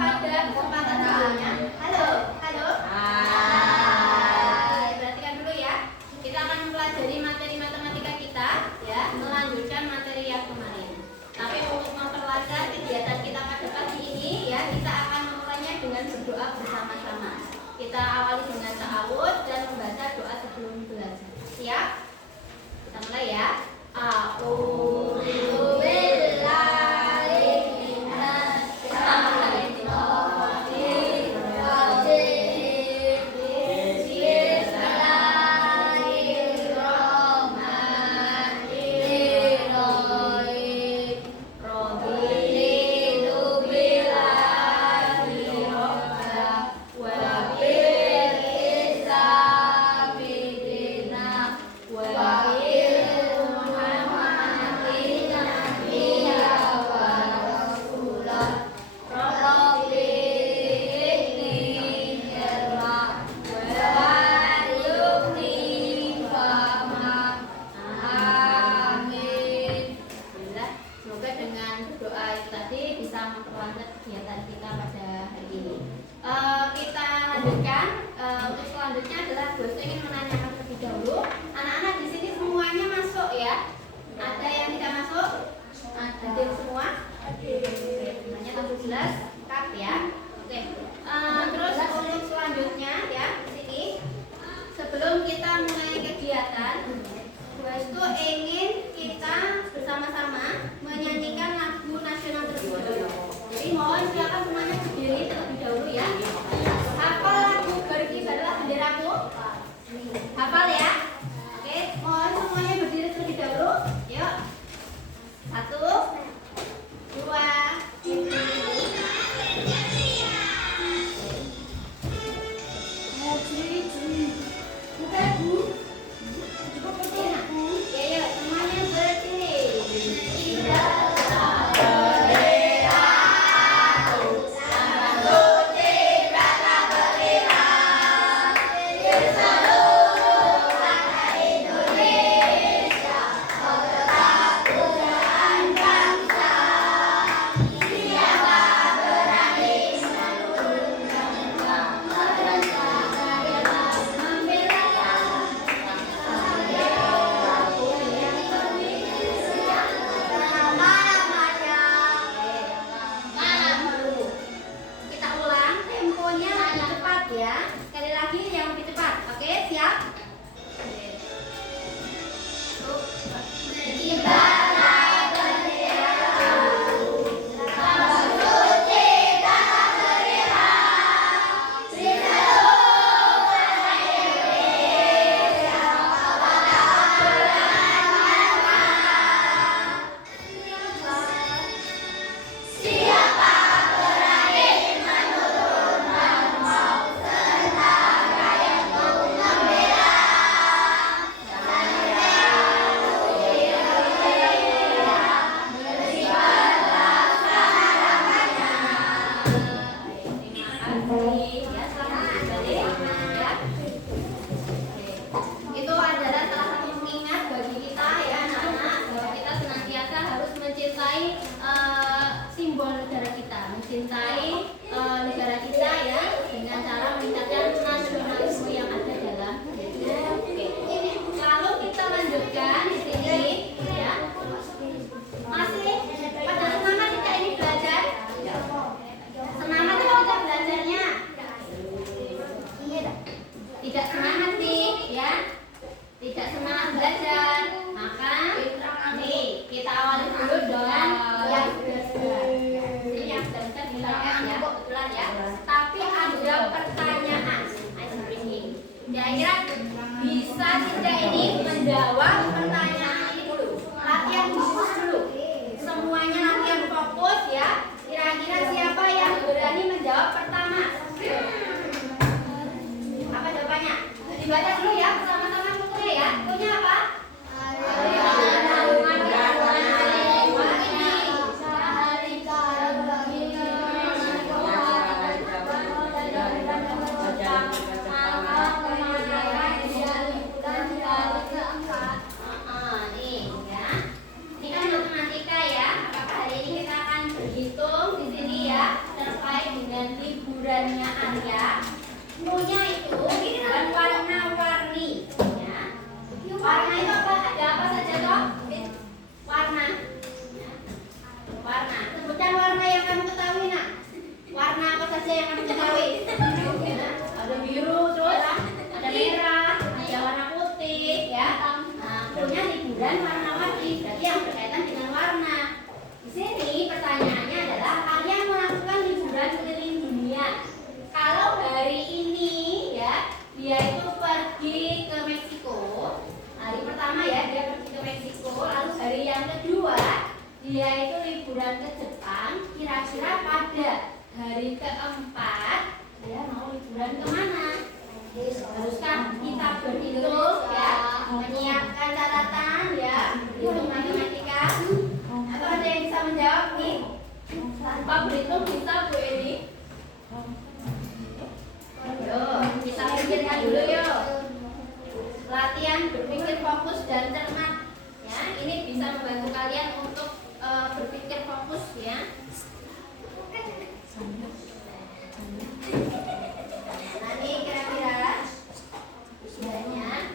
pada kesempatan sebelumnya. Halo, halo. Hai. Perhatikan dulu ya. Kita akan mempelajari materi matematika kita, ya, melanjutkan materi yang kemarin. Tapi untuk memperlancar kegiatan kita pada pagi ini, ya, kita akan memulainya dengan berdoa bersama-sama. Kita awali dengan ta'awudz dan membaca doa sebelum belajar. Siap? Kita mulai ya. dia itu liburan ke Jepang, kira-kira pada hari keempat dia mau liburan kemana? Haruskah kita berhitung ya, menyiapkan catatan ya, hitung matematika? Atau ada yang bisa menjawab nih? Tanpa berhitung bisa Bu Eni? Yuk, kita pikirkan dulu yuk. Latihan berpikir fokus dan cermat. Ya, ini bisa membantu kalian untuk berpikir fokus ya. Nah, ini kira-kira istilahnya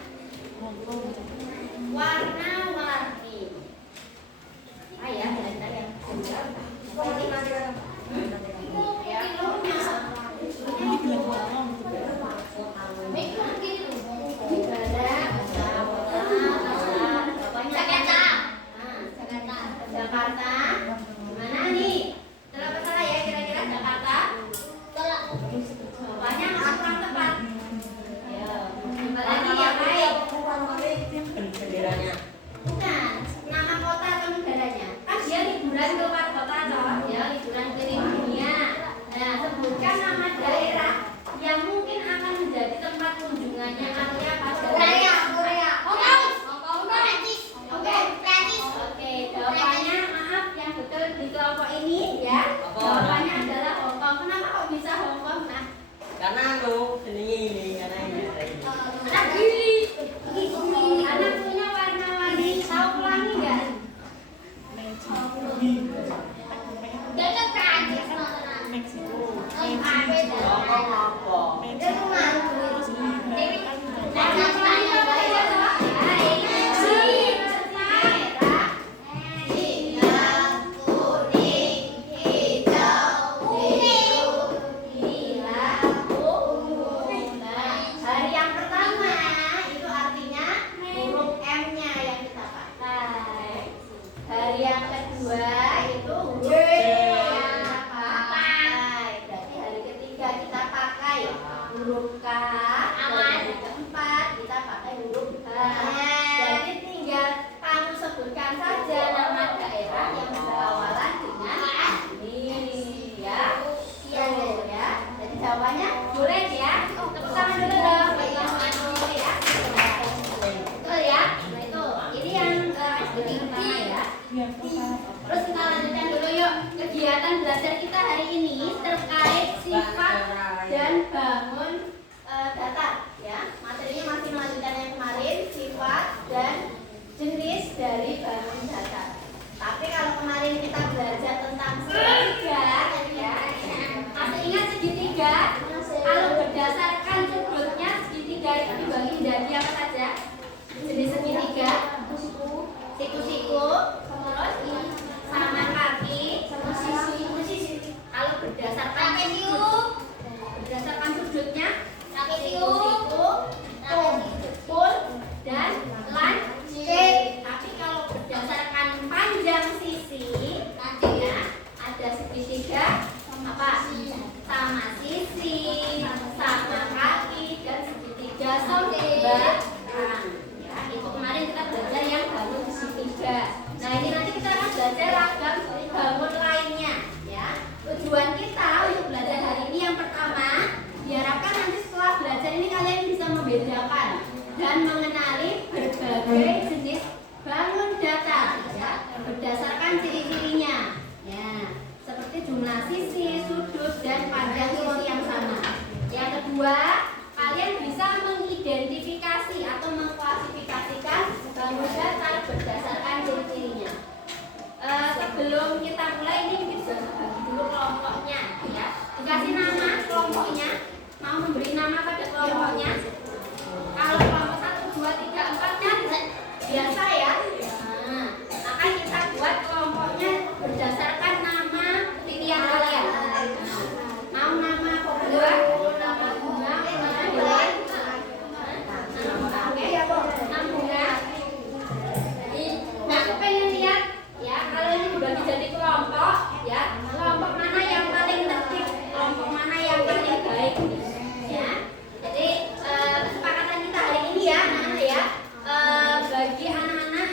warna-warni. Ya, bentar ya. Jakarta, mana nih? Terlalu salah ya kira-kira Jakarta? Jawabannya kurang tepat. Ya, gimana lagi yang baik? Bukan, nama kota atau negaranya. Kan dia liburan ke luar kota toh, ya liburan keliling dunia. Nah, sebutkan nama daerah yang mungkin akan menjadi tempat kunjungannya Alia pada Korea. Oke, jawabannya maaf yang betul di kelompok ini ya. Jawabannya adalah Hongkong. Kenapa kok bisa Hongkong? Nah, karena ini karena anak punya warna-warni. Tahu pelangi nggak? Hari yang pertama itu artinya huruf M-nya yang kita pakai. Hari yang kedua itu huruf yang kita pakai. Berarti hari ketiga kita pakai huruf K. Dan hari keempat kita pakai huruf H. Jadi tinggal kamu sebutkan saja nama daerah yang berawalan dengan ini ya. Tuh ya. Jadi jawabannya boleh ya. Tepuk tangan dulu dong. Ya. Betul ya. Nah itu. Ini yang SD pertama ya. Terus kita lanjutkan dulu yuk. Kegiatan belajar kita hari ini terkait sifat dan bangun datar ya. Materinya masih melanjutkan yang kemarin, sifat dan jenis dari bangun datar. Tapi kalau kemarin kita belajar tentang segitiga ya. Masih ingat segitiga? Kalau berdasarkan sudutnya segitiga itu dibagi menjadi apa saja? Jenis segitiga, siku-siku, terus sama kaki, sisi. Kalau berdasarkan sudutnya, siku-siku, pun dan lancip. Tapi kalau berdasarkan panjang sisi, ya ada segitiga apa? Sama sisi, sama kaki dan segitiga sebelah. Ya, itu kemarin kita belajar yang bangun segitiga. Nah, ini nanti kita akan belajar ragam bangun lainnya, ya. Tujuan kita untuk belajar hari ini yang pertama, diharapkan nanti setelah belajar ini kalian bisa membedakan dan mengenali berbagai jenis bangun datar, ya, berdasarkan ciri-cirinya. Ya, seperti jumlah sisi, sudut dan panjang sisi yang sama. Yang kedua, kalian bisa mengidentifikasi atau mengklasifikasikan bangun datar berdasarkan ciri-cirinya. Sebelum kita mulai ini bisa bagi dulu kelompoknya, ya. Dikasih nama kelompoknya, mau memberi nama pada kelompoknya. Kalau kelompok 1, 2, 3, 4-nya biasa ya. Nah, maka kita buat kelompoknya berdasarkan nama pilihan kalian. Mau nama pokok, nama bunga, nama hewan, nama bunga. Nah, aku pengen lihat ya, kalau ini dibagi jadi kelompok, ya, kelompok mana yang paling tertib, kelompok mana yang paling baik, ya. Jadi kesepakatan kita hari ini ya, anak-anak ya, bagi anak-anak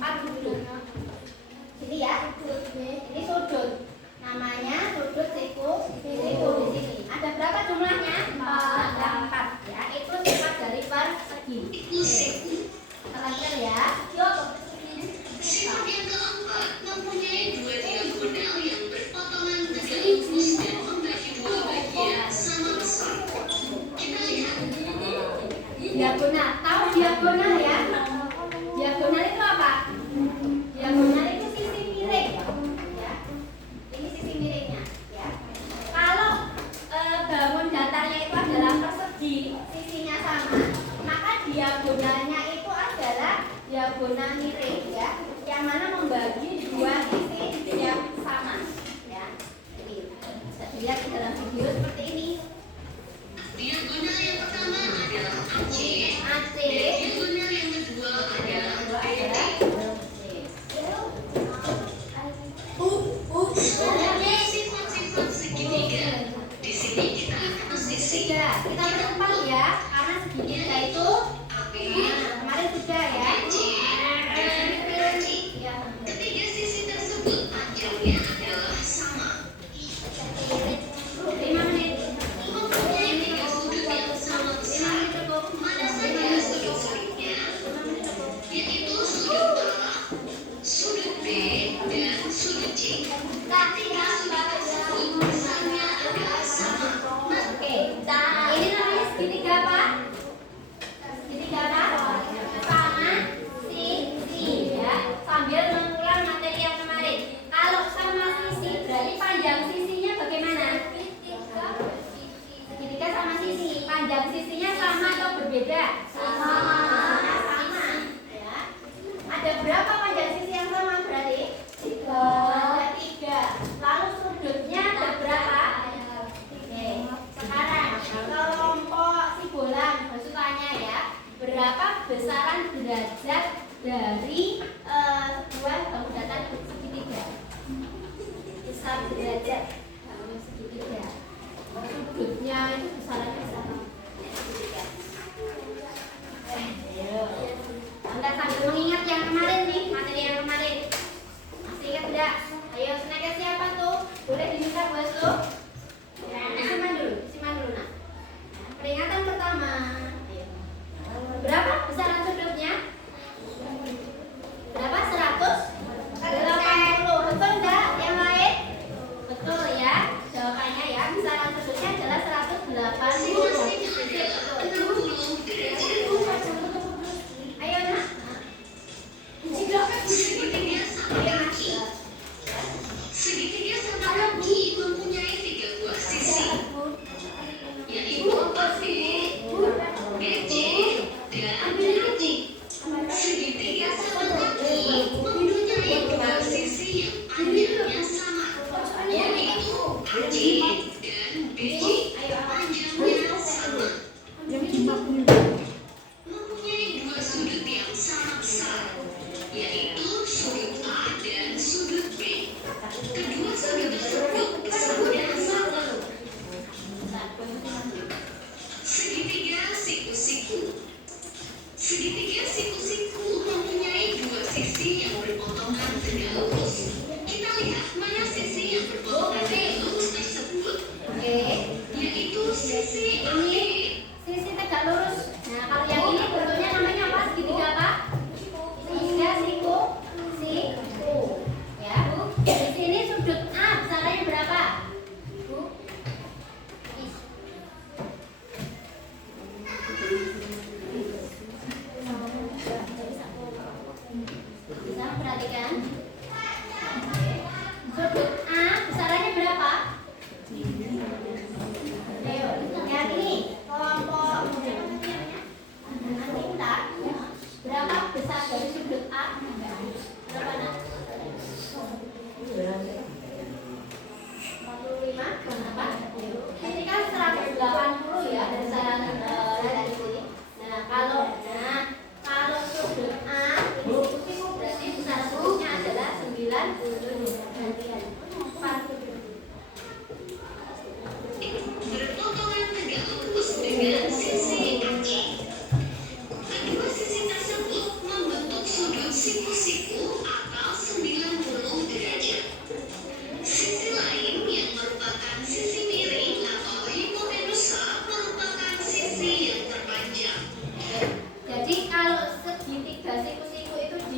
4 sudut. Ini ya, ini sudut. Namanya sudut siku di sini. Ada berapa jumlahnya? Ada 4 ya. Itu sifat dari persegi. Terakhir ya. Sifat yang keempat mempunyai dua diagonal yang berpotongan tegak lurus dan membagi dua bagian sama besar. Kita lihat. Diagonal. Tahu diagonal ya? Diagonal itu apa? Diagonal itu sisi miring. Ya. Ini sisi miringnya. Ya. Kalau bangun datarnya itu adalah persegi, sisinya sama, maka diagonalnya itu adalah diagonal miring ya, yang mana membagi dua sisi yang sama ya. Jadi bisa dilihat di dalam video seperti ini. Diagonal yang pertama adalah AC. AC. Dan diagonal yang kedua adalah BD. Ada sifat-sifat segitiga. Di sini kita akan sisi. Kita berempat ya, karena segitiga itu kemarin sudah ya. Ya. Ketiga sisi tersebut panjangnya adalah sama. 5 menit. Mempunyai tiga sudut yang sama besar. Mana saja sudut-sudutnya? Yaitu sudut A, sudut B, dan sudut C. Ketiga sudut tersebut besarnya adalah sama. Oke, ini namanya segitiga apa? Segitiga apa? Sama sisi ya. Sambil mengulang materi yang kemarin. Kalau sama sisi berarti panjang sisinya bagaimana? Segitiga sama sisi. Panjang sisinya sama atau berbeda? Sama. Ya. Ada berapa panjang sisi yang sama berarti? 3. Ada 3. Lalu sudutnya ada berapa? Oke. Sekarang kelompok simbolan maksudnya ya, berapa besaran derajat dari sebuah bangun datar segitiga? Besar derajat bangun segitiga. Sudutnya itu besarannya berapa? Segitiga. Ayo. Anda sambil mengingat yang kemarin nih, materi yang kemarin. Masih ingat tidak? Ayo, snacknya siapa tuh? Boleh diminta basuh? Simak dulu nak. Peringatan pertama. Berapa besaran sudutnya? Berapa? 180. Betul enggak? Yang lain? Betul ya. Jawabannya ya, besaran sudutnya adalah 180. Sifat-sifat adalah 60 derajat. Ayo nak. Segitiga sama kaki. Segitiga sama kaki mempunyai tiga buah sisi, yaitu AB, BC, dan AC. Segitiga sama kaki mempunyai dua sisi yang panjangnya sama, yaitu AC dan BC. Panjangnya sama. Mempunyai dua sudut yang sama besar, yaitu sudut A dan sudut B. Kedua sudut tersebut besarnya sama. Segitiga siku-siku. Segitiga siku-siku mempunyai dua sisi yang berpotongan tegak lurus. Kita lihat mana sisi yang berpotongan tegak lurus tersebut, Oke. yaitu sisi AB. Sisi tegak lurus. Nah, kalau yang ini bentuknya namanya apa? Segitiga apa? Segitiga siku. Ya. Di sini sudut A besarannya berapa? Bisa perhatikan. Sudut A besarannya berapa? Ayo, yang ini kelompok nanti kita berapa besar dari sudut A? Berapa nak? 45 berapa? Ini kan 180 ya besaran dari sini. Nah kalau sudut A ini siku berarti besar sudutnya adalah 90. Berpotongan tegak lurus dengan sisi AC. Kedua sisi tersebut membentuk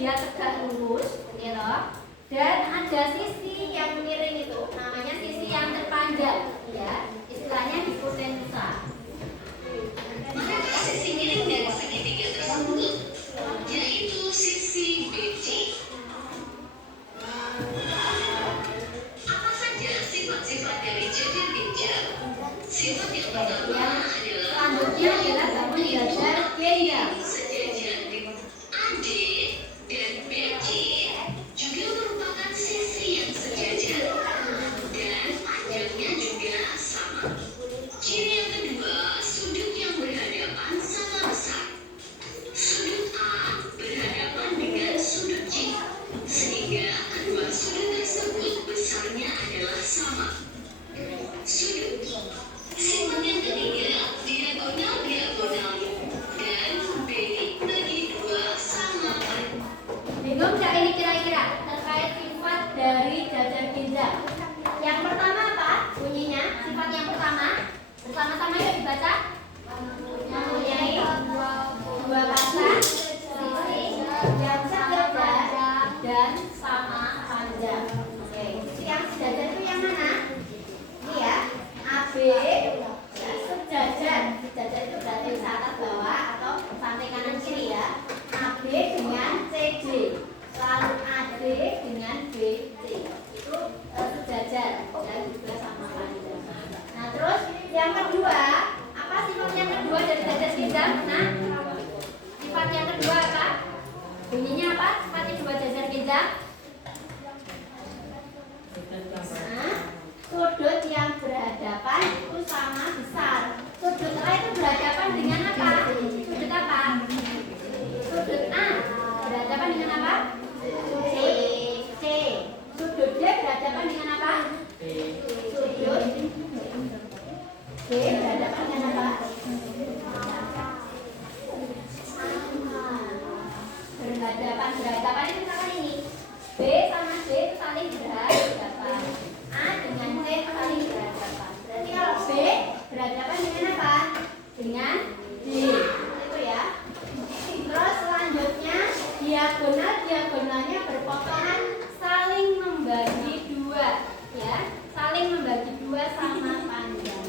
dia tegak lurus, ya toh. Dan ada sisi yang miring itu, namanya sisi yang terpanjang, ya. Istilahnya hipotenusa. Manakah sisi miring dari segitiga tersebut? Yaitu sisi BC. Apa saja sifat-sifat dari jajar ginjal? Sifat yang pertama adalah Selanjutnya adalah bangun jajar ginjal. sejajar. AD dan BC juga merupakan sisi yang sejajar dan panjangnya juga sama. Ciri yang kedua, sudut yang berhadapan sama besar. Sudut A berhadapan dengan sudut C, sehingga kedua sudut tersebut besarnya adalah sama. Sudut. Sifat yang ketiga, diagonal-diagonal, dan B bagi dua sama. Bingung nggak ini kira-kira terkait sifat dari jajar ginjal? Yang pertama apa bunyinya? Sifat yang pertama bersama-sama yuk dibaca. Mempunyai dua pasang sisi yang sejajar dan sama panjang. Oke, sisi yang sejajar itu yang mana? Ini ya, AB ya, sejajar. Sejajar itu berarti bisa atas bawah atau samping kanan kiri ya. AB dengan CD, lalu AD dengan BC itu sejajar dan juga sama panjang. Nah terus yang kedua, apa sifat yang kedua dari jajar ginjal? Nah, sifat yang kedua apa? Bunyinya apa? Sifat yang kedua jajar ginjal? Nah, sudut yang berhadapan itu sama besar. Sudut A itu berhadapan dengan apa? Sudut apa? Sudut A berhadapan dengan apa? C. C. Sudut D berhadapan dengan apa? Sudut B berhadapan dengan apa? Berhadapan itu misalkan ini. B sama C itu saling berhadapan. A dengan C saling berhadapan. Berarti kalau B berhadapan dengan apa? Dengan D. Itu ya. Terus selanjutnya diagonalnya berpotongan saling membagi dua, ya. Saling membagi dua sama panjang.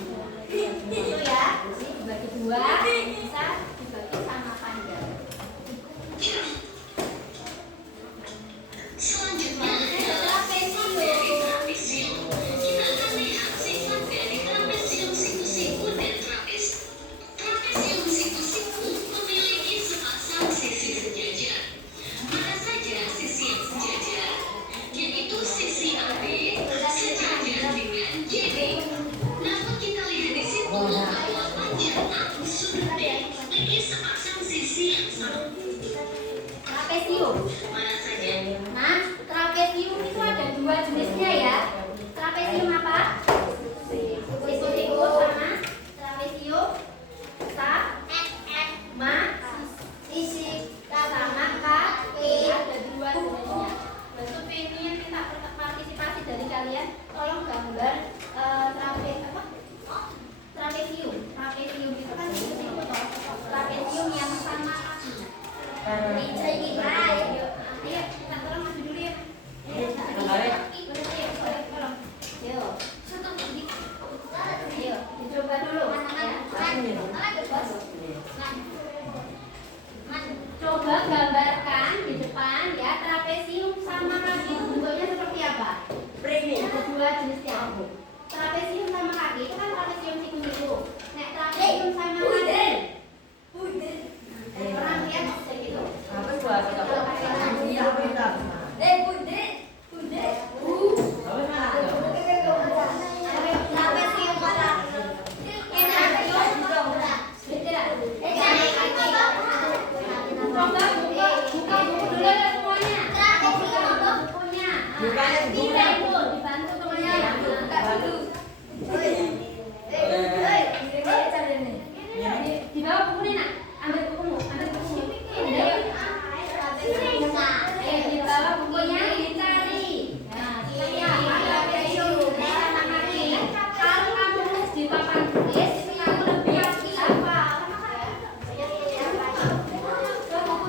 Itu ya. Ini dibagi dua bisa dibagi sama panjang. Selanjutnya adalah sifat dari trapesium. Kita akan lihat sifat dari trapesium siku-siku dan trapes. Trapesium siku-siku memiliki sepasang sisi sejajar. Mana saja sisi yang sejajar? Yaitu sisi AB sejajar dengan JB. Namun kita lihat di situ bahwa panjang sudut D memiliki sepasang sisi yang sama. Trapesium. Mana saja? Nah, trapesium itu ada dua jenisnya ya. Trapesium apa? Siku-siku sama trapesium sama sisi sama kaki. Ada dua jenisnya. Bentuk ini yang minta partisipasi dari kalian. Tolong gambar trapesium. Trapesium itu kan siku-siku toh. Trapesium yang sama kakinya. Ini ayo kita tolong maju dulu ya. Ayo, dicoba dulu Coba gambarkan di depan ya trapesium sama kaki itu bentuknya seperti apa? Ada dua jenisnya. Trapesium sama kaki itu kan trapesium siku-siku. Nek trapesium sama kaki. Orang lihat kayak gitu. Di bawah buku nih nak, ambil bukumu, ambil bukumu. Di bawah bukunya dicari. Nah, seperti apa trapesium sama kaki? Kalau kamu nulis di papan tulis, itu kamu lebih hafal. Coba buku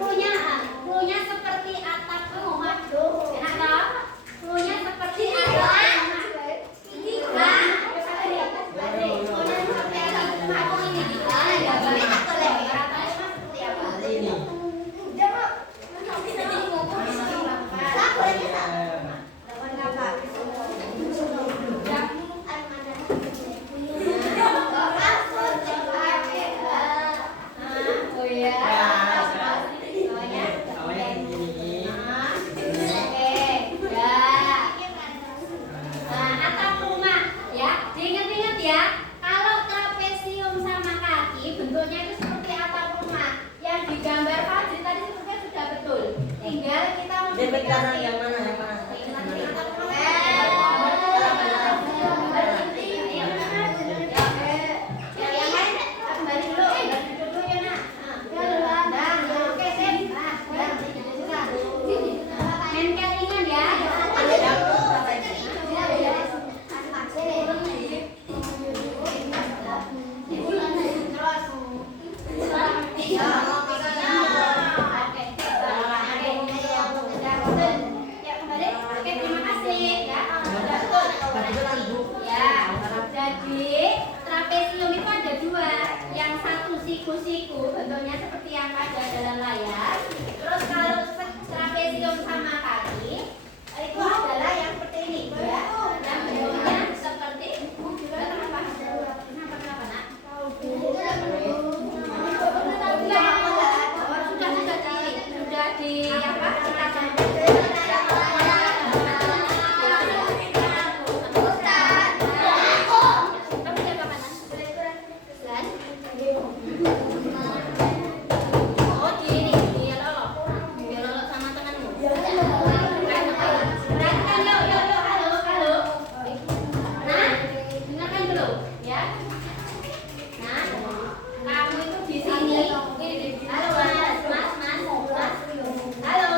Cluenya seperti atap rumah. Enak toh? Cluenya seperti atap rumah. Nah, cluenya seperti atap rumah. Oh, ini juga. Ya, enak toh, Le. Ratanya seperti apa? Ini. Oh ya. Awalnya begini. Oke, ya. Nah, atap rumah, ya. Diingat-ingat ya. Kalau trapesium sama kaki bentuknya itu seperti atap rumah. Yang digambar Fadri tadi sebetulnya sudah betul. Tinggal kita Debat kanan yang mana? Yang mana? Jadi trapesium itu ada dua, yang satu siku-siku bentuknya seperti yang ada dalam layar. Terus kalau trapesium sama kaki itu adalah yang seperti ini, ya, yang bentuknya seperti kenapa nak? Sudah di apa? Oh, gini, dia lolo sama temanmu. Perhatikan, yuk, halo. Nah, dengarkan dulu, ya. Nah, kamu itu di sini. Halo, mas. Halo,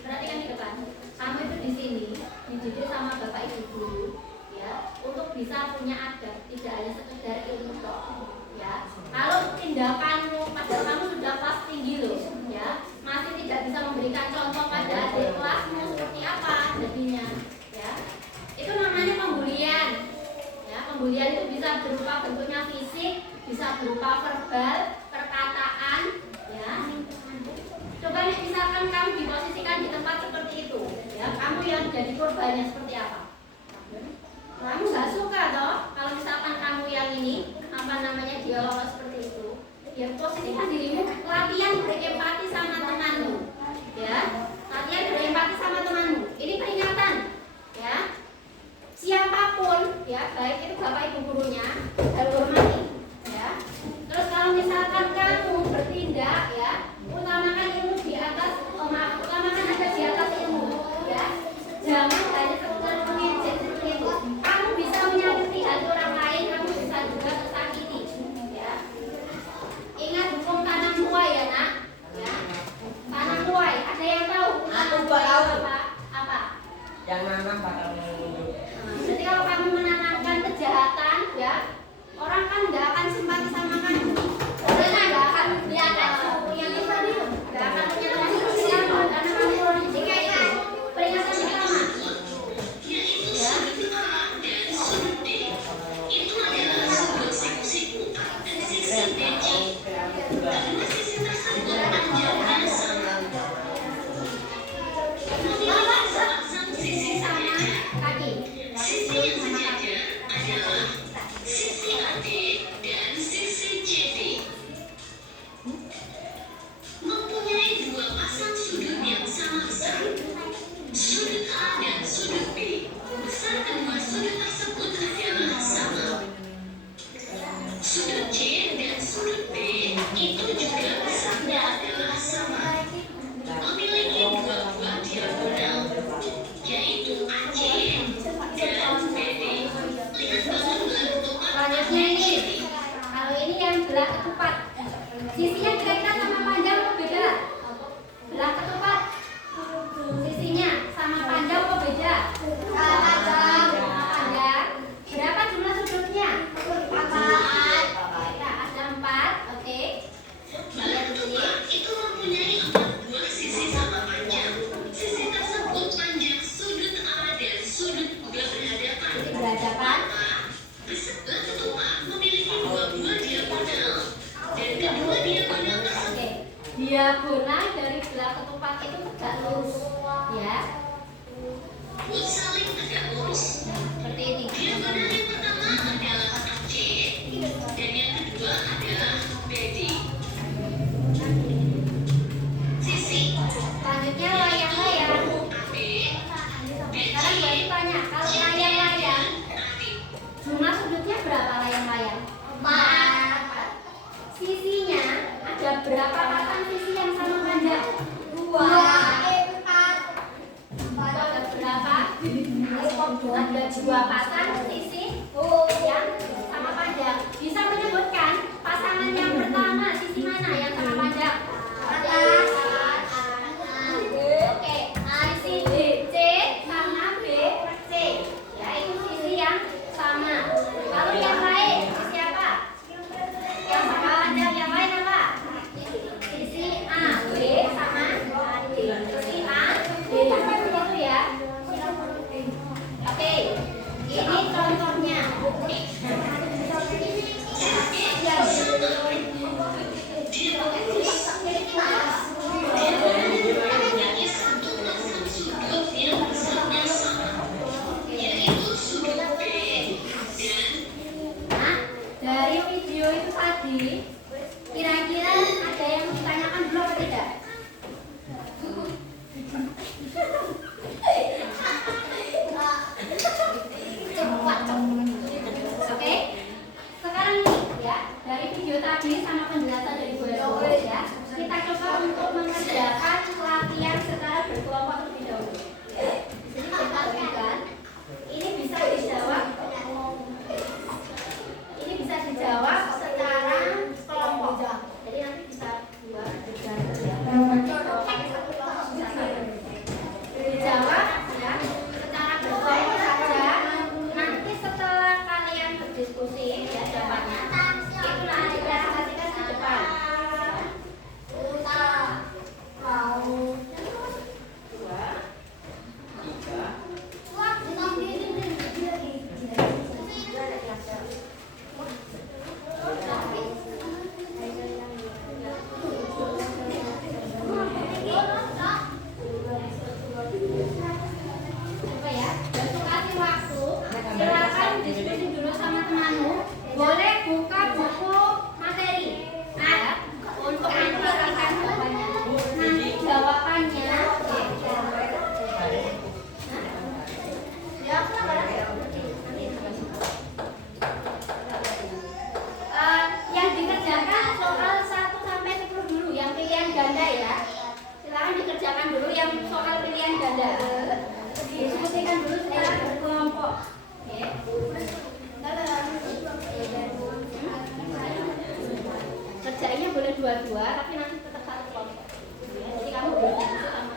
perhatikan di depan. Kamu itu di sini, dididik sama bapak ibu guru, ya, untuk bisa punya adab, tidak hanya sekedar ilmu tok. Ya, kalau tindakanmu padahal kamu sudah kelas tinggi loh, ya, masih tidak bisa memberikan contoh pada adik kelasmu seperti apa jadinya, ya, itu namanya pembulian. Ya, pembulian itu bisa berupa bentuknya fisik, bisa berupa verbal, perkataan, ya. Coba nih, misalkan kamu diposisikan di tempat seperti itu, ya, kamu yang jadi korbannya seperti apa? Kamu nggak suka toh kalau misalkan kamu yang ini apa namanya dia lolos seperti itu. Ya, posisikan dirimu, latihan berempati sama temanmu, ya, latihan berempati sama temanmu. Ini peringatan, ya, siapapun, ya, baik itu bapak ibu gurunya harus hormati, ya. Terus kalau misalkan kamu bertindak, ya, utamakan ilmu di atas, utamakan ada di atas ilmu, ya. Jangan hanya sekedar mengejek seperti itu. Kamu bisa menyakiti hati orang lain, kamu bisa juga tersakiti, ya. Ingat hukum tanam tuai, ya nak, ya. Tanam tuai, ada yang tahu? Aku tahu. Apa? Yang nanam bakal menunjuk. Jadi kalau kamu menanamkan kejahatan, ya, orang kan nggak akan simpati sama kamu. Karena nggak akan dia yang itu nggak akan punya siapa karena kamu orang itu kayak itu. Peringatan pertama. Ya. Itu adalah sebuah siku-siku dan sisi biji. Karena sisi tersebut adalah sama. Sisi sama diagonal dari belah ketupat itu tegak lurus, ya. Buat saling tegak lurus. Seperti ini. Diagonal yang pertama adalah C dan yang kedua adalah BD. Sisi Selanjutnya layang-layang. AB, Sekarang gue tanya, kalau layang-layang, jumlah sudutnya berapa layang-layang? 4. Sisinya ada berapa pasang sisi yang sama panjang? 2. Ada berapa? Ada 2 pasang sisi yang sama panjang. Bisa menyebutkan pasangan yang pertama sisi mana yang sama panjang? Oke, sisi DC sama BC, ya itu sisi yang sama. Lalu yang lain sisi apa? Yang sama panjang yang lain apa? Sisi AB sama sisi AB, itu ya. Oke, ini contohnya. mempunyai satu pasang sudut yang sama-sama, yaitu sudut B dan Nah, dari video itu tadi, kira-kira ada yang ditanyakan belum atau tidak? Oke, sekarang nih ya, dari video tadi sama penjelasan dari Bu Ero ya, kita coba untuk mengerjakan latihan secara berkelompok terlebih dahulu. Ya, di sini kita berikan, ini bisa dijawab. Ini bisa dijawab secara kelompok. Jadi nanti bisa 2, 3, ya. Dijawab ya secara berkelompok saja. Nanti setelah kalian berdiskusi ya jawabannya, itu nanti presentasikan di depan. Apa ya? Untuk kasih waktu, silakan diskusi dulu sama temanmu. Boleh buka buku materi. Nah, untuk menentukan jawabannya. Nanti jawabannya. Yang dikerjakan soal 1 sampai 10 dulu, yang pilihan ganda ya. Silakan dikerjakan dulu yang soal pilihan ganda. Diskusikan dulu secara berkelompok. Oke. Kerjainnya boleh 2-2, tapi nanti tetap satu kelompok. Ya, jadi kamu boleh diskusi sama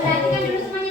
Perhatikan dulu semuanya.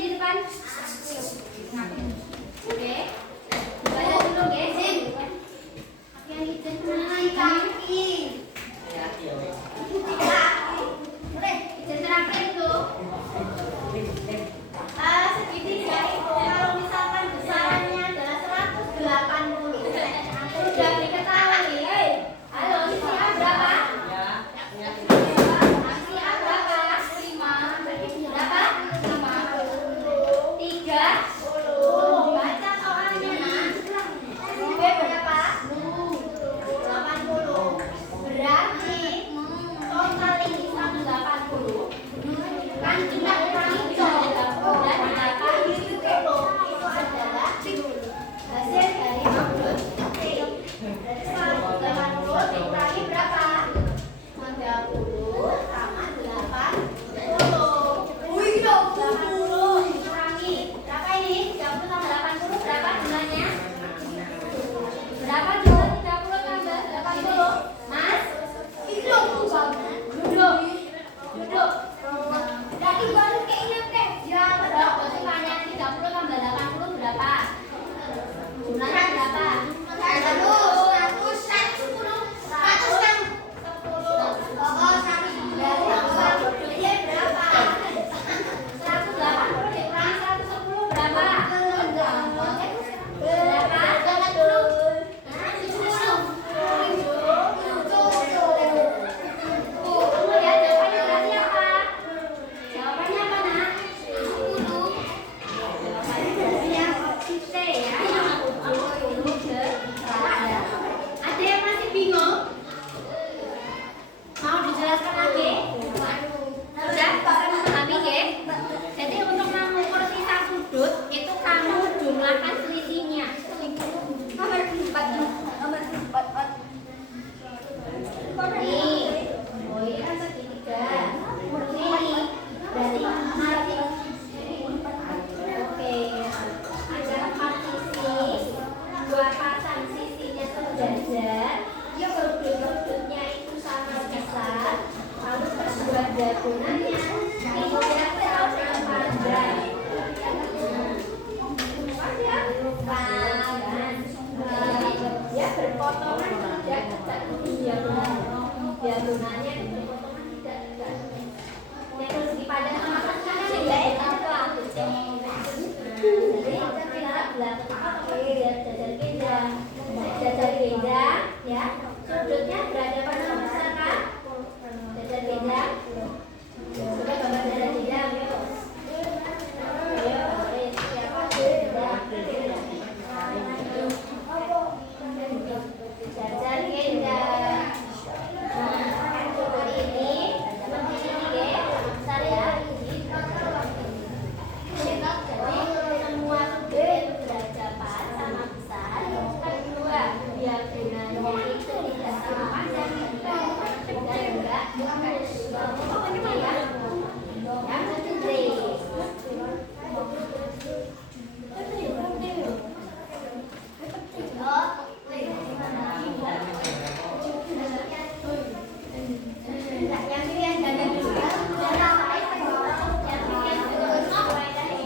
belakang apa jajar gendang. Jajar gendang, ya. Sudutnya berada pada besar kan? Jajar gendang. Coba gambar jajar gendang, yuk. Ayo, siapa gendang? Jajar gendang. Nah, sudut ini seperti ini, ya. Besar ya. Jadi semua sudut itu berada pas sama besar. Kedua, biar gunanya itu tidak sama panjang dan juga seperti ya. Yang ketiga. Yang pilihan ganda dulu ya. Yang pilihan dulu mulai dari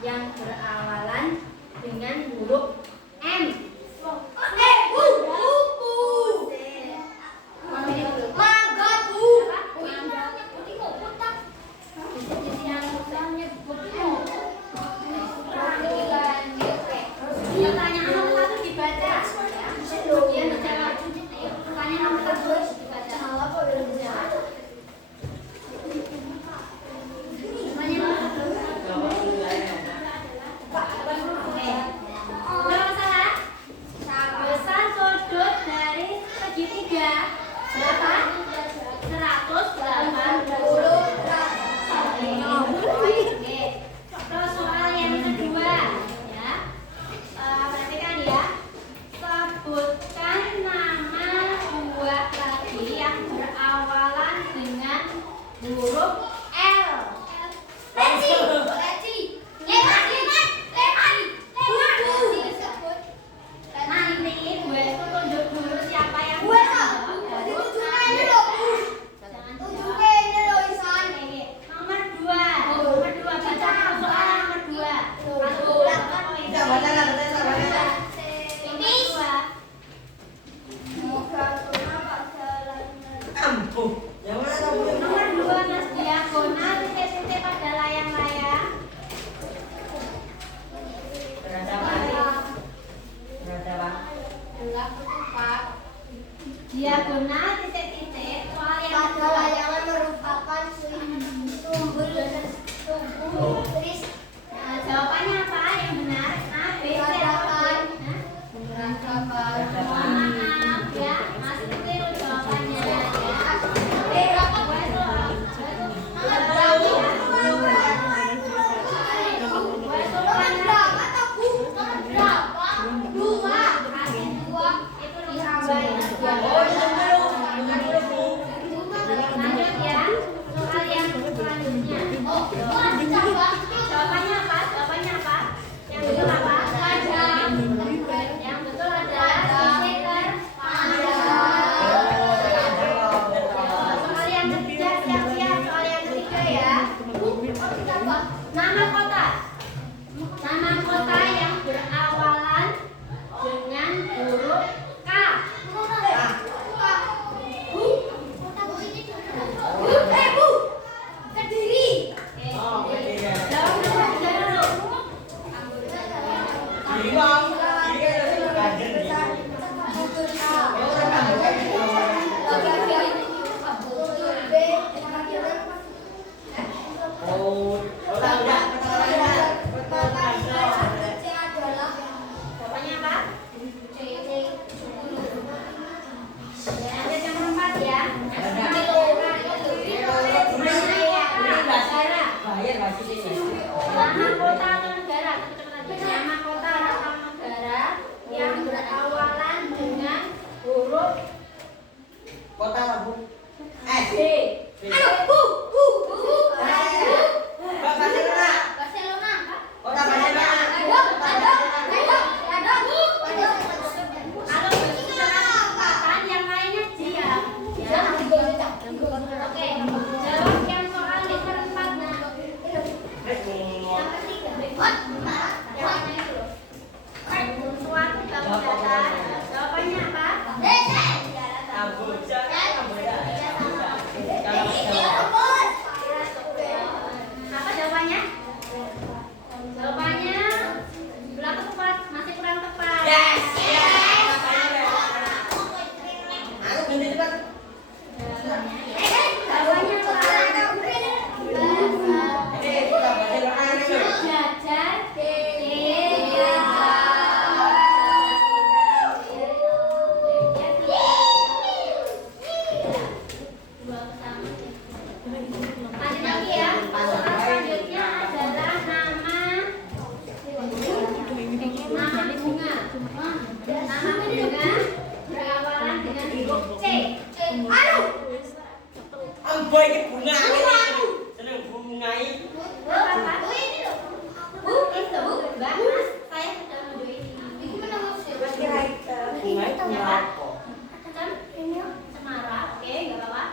yang berawalan dengan huruf M. Pertanyaan nomor 1 dibaca. Kemudian menjawab. Pertanyaan nomor 2 dibaca. Berapa salah? Besar sudut dari segi segitiga berapa? 180. Oke. Terus soal yang kedua ya. Perhatikan ya. Sebutkan nama buah lagi yang berawalan dengan huruf L. Leci. Nanti gue tunjuk dulu siapa yang jawab. Nomor 2 baca soal nomor 2. Nomor 2 Mas diagonal titik-titik pada layang-layang. Diagonal titik-titik soal yang kedua. Nah, jawabannya apa yang benar? A, B, C, atau D? Mohon maaf ya, masih keliru jawabannya ya. Lanjut ya, soal yang selanjutnya. Jawabannya apa? Yang betul apa? Yang betul adalah titik soal yang ketiga, siap-siap soal yang ketiga ya. Nama kota yang berawalan dengan huruf K. Kediri. Jawab nomor 3 dulu. Jawabannya apa? Lanjut yang keempat ya. Nama kota atau negara? Nama kota atau negara yang berawalan dengan huruf B. Barcelona. Kalau kesempatan yang lainnya siap. Ya. Oke. Jawab yang soal di keempat. Yang ketiga. Suatu bangunan. Jawabannya apa? Apa jawabannya? Jawabannya berapa tepat? Masih kurang tepat. Jawabannya apa? Jajar lanjut lagi ya. Soal selanjutnya adalah nama bunga. Nama bunga berawalan dengan huruf C. Apa? Bu, itu Mbak Mas, saya sudah menuju ini. Cemara, oke, nggak apa-apa.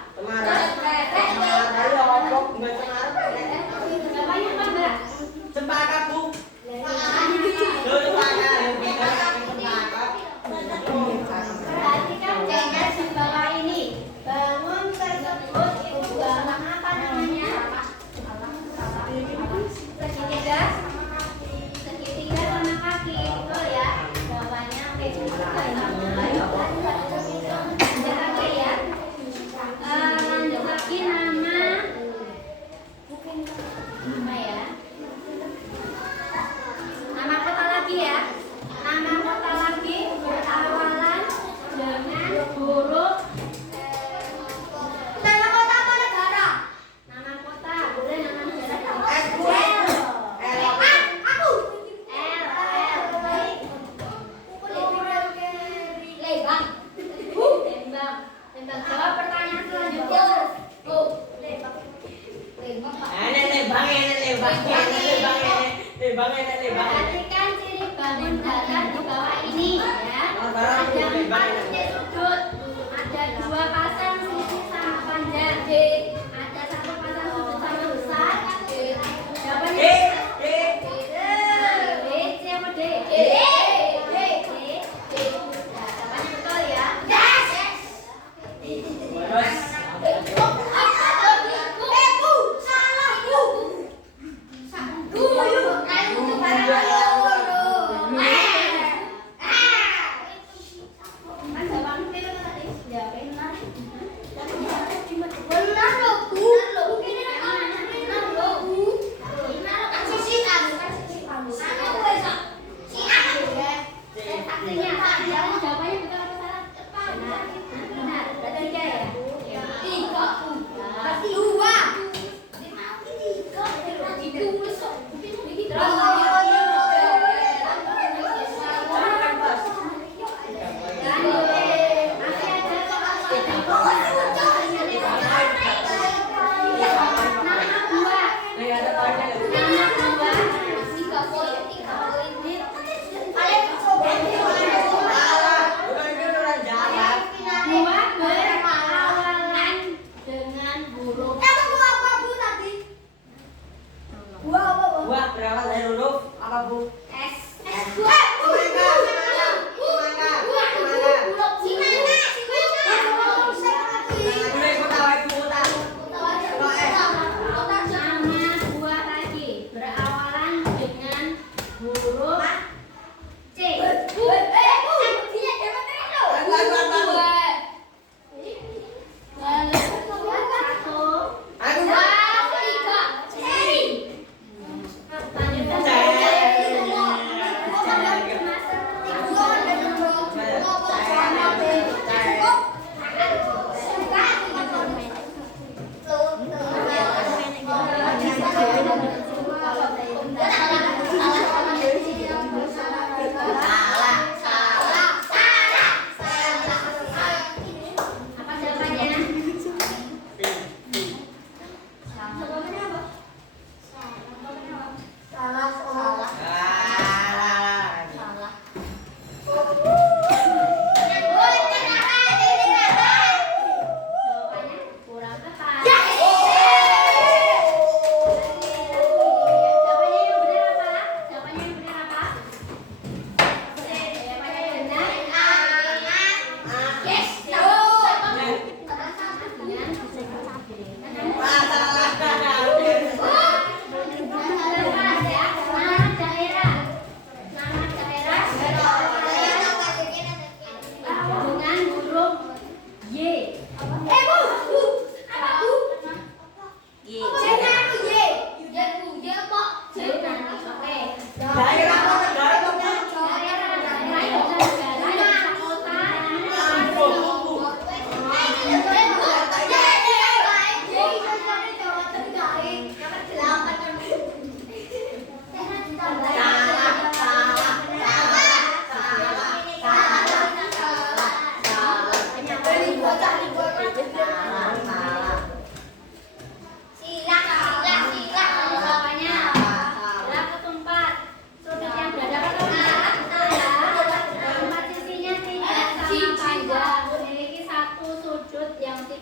Jawabannya apa Mbak? Perhatikan gambar di bawah ini. Bangun tersebut itu bangun apa namanya? Segitiga sama kaki, betul ya? Jawabannya oke juga sama. Lanjut lagi ya. Lanjut lagi nama apa ya? Nama kota lagi ya. Nama kota lagi berawalan dengan huruf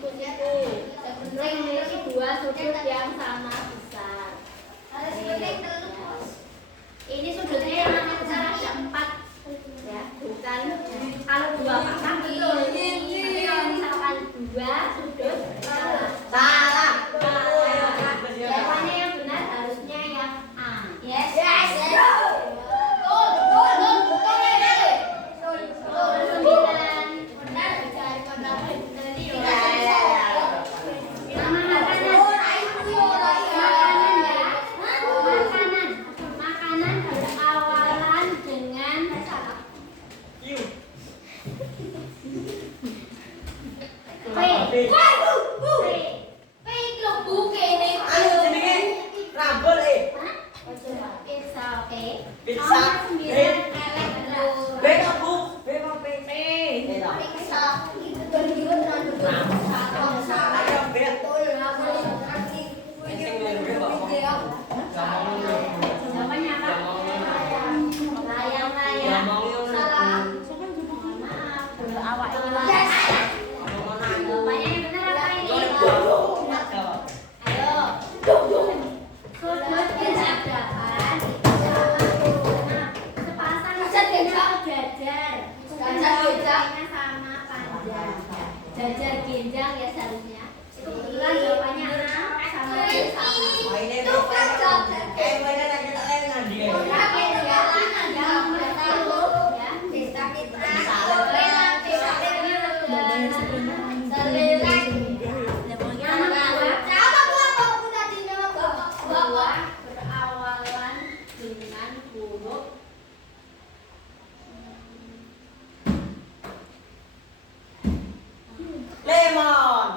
siku-siku. Yang penting memiliki dua sudut yang sama besar. Ini sudutnya yang mana besar ada 4 ya, bukan kalau 2 pasang betul. Tapi kalau misalkan 2 sudut salah. Jawabannya yang benar harusnya yang A. Yes. Makanan berawalan dengan P. P itu buke ini. Rambut Pizza, oke. Pizza. Nomor 9 elek Beda bu, beda P. Beda. Ayo beda. Jawabannya apa? Layang-layang. Salah. Maaf, awak ini lah. Jawabannya yang benar apa ini? Ayo. Sudut berhadapan sepasang jajar. Jajarnya sama panjang. Jajar ginjal ya seharusnya. Itu kebetulan jawabannya A sama B sama. Berawalan dengan huruf Lemon.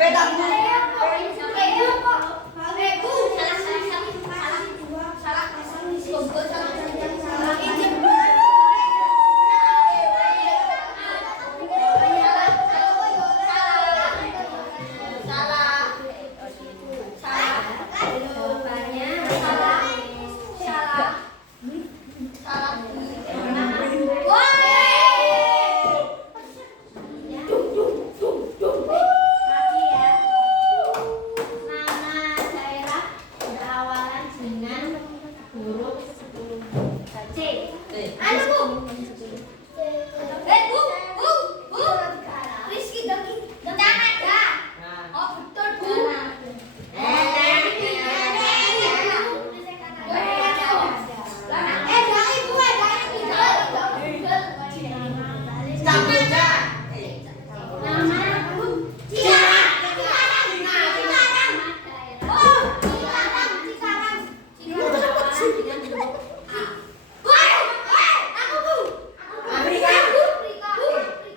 Beda bu. Nama daerah berawalan dengan huruf C.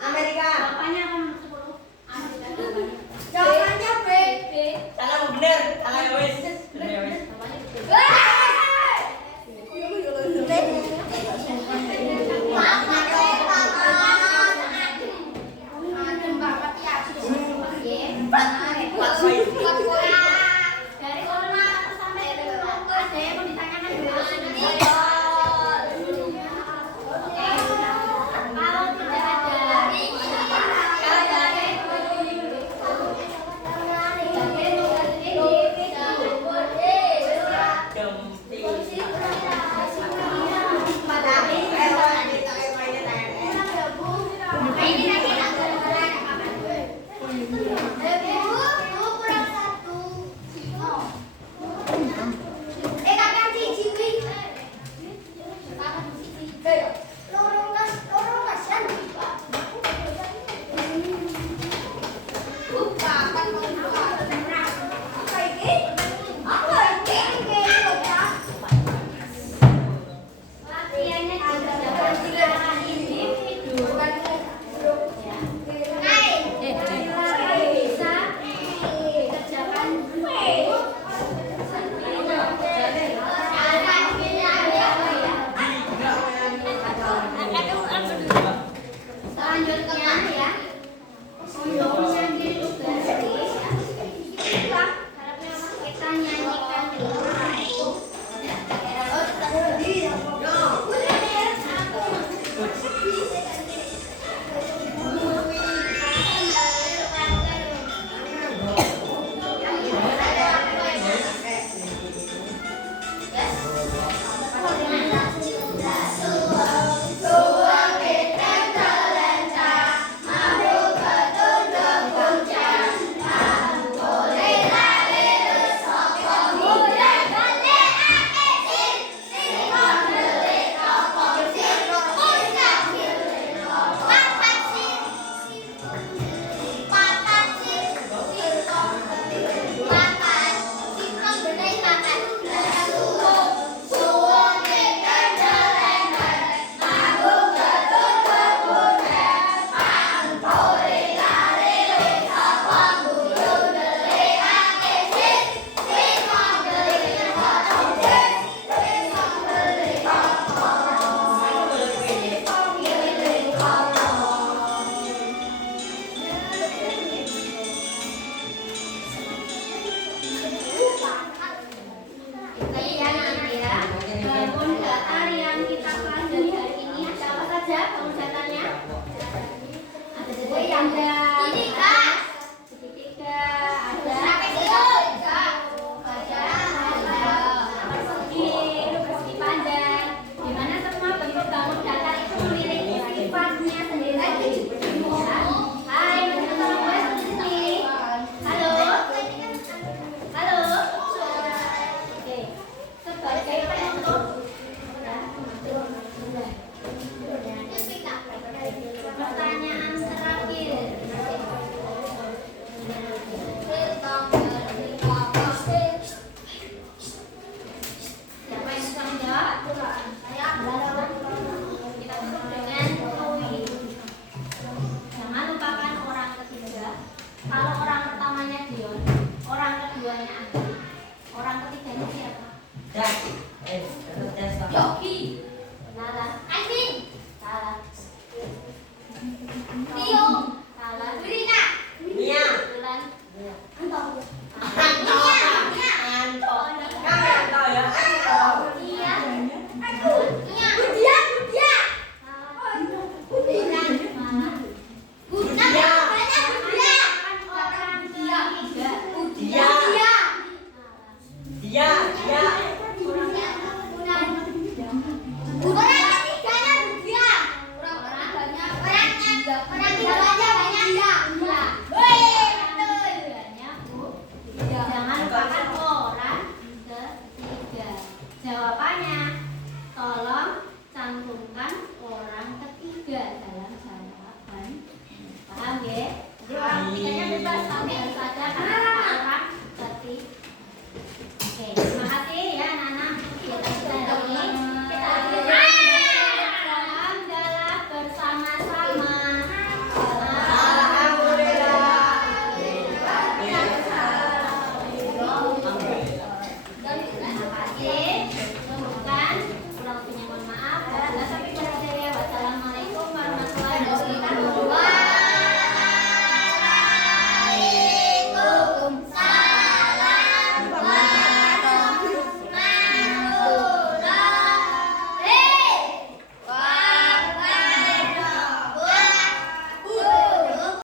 Amerika. Jawabannya apa nomor 10? Jawabannya B. Salah bener. Salah ya wis. Bener ya wis. Dari corona sampai ada yang mau ditanyakan dulu. Kalau tidak ada ini nanti latihannya dikerjakan secara individu. Bisa dikerjakan selanjutnya ya, untuk mengambil tugas ini ya, harapnya makin pertanyaan.